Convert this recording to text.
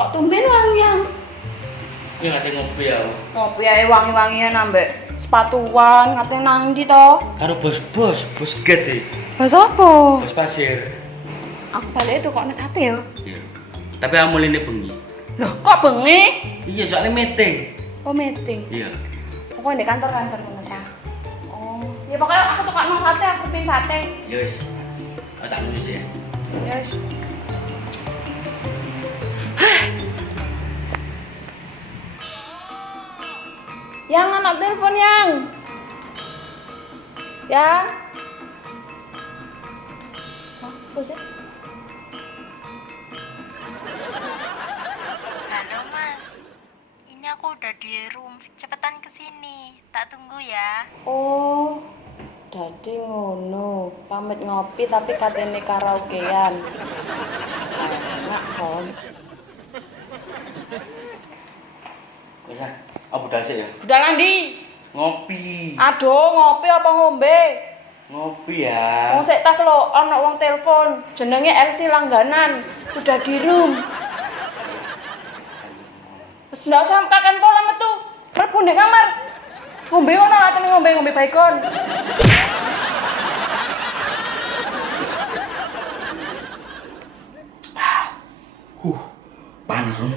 Kok tumben wangian? Ya ngate ngopi ya. Ngopi ae wangi-wangian ambek sepatuan, ngate nang ndi to? Karo bos gede. Bos apa? Bos pasir. Aku balik itu kok ana sate ya. Iya. Tapi amuline bengi. Loh, kok bengi? Iya, soalnya meeting. Oh, meeting. Iya. Pokoknya di kantor ngono ta. Oh, ya pokoknya aku tuh nang sate, aku pin sate. Ya wis. Aku tak nulis ya. Ya wis. Yang anak telepon yang. Yang. Siapa sih? Halo Mas, ini aku udah di room. Cepetan kesini, tak tunggu ya. Oh, dadi ngono. Pamit ngopi tapi katene karaokean. Sangat kon. Ya, aku budal sih ya. Budal ndi? Ngopi. Aduh, ngopi apa ngombe? Ngopi ya. Wong sik tas lo, ana wong telepon. Jenenge LC langganan. Sudah di room. Wis ndak usah kaken pola metu. Mlebu ndek kamar. Ngombe ono atene ngombe baikon. Panas, Ron.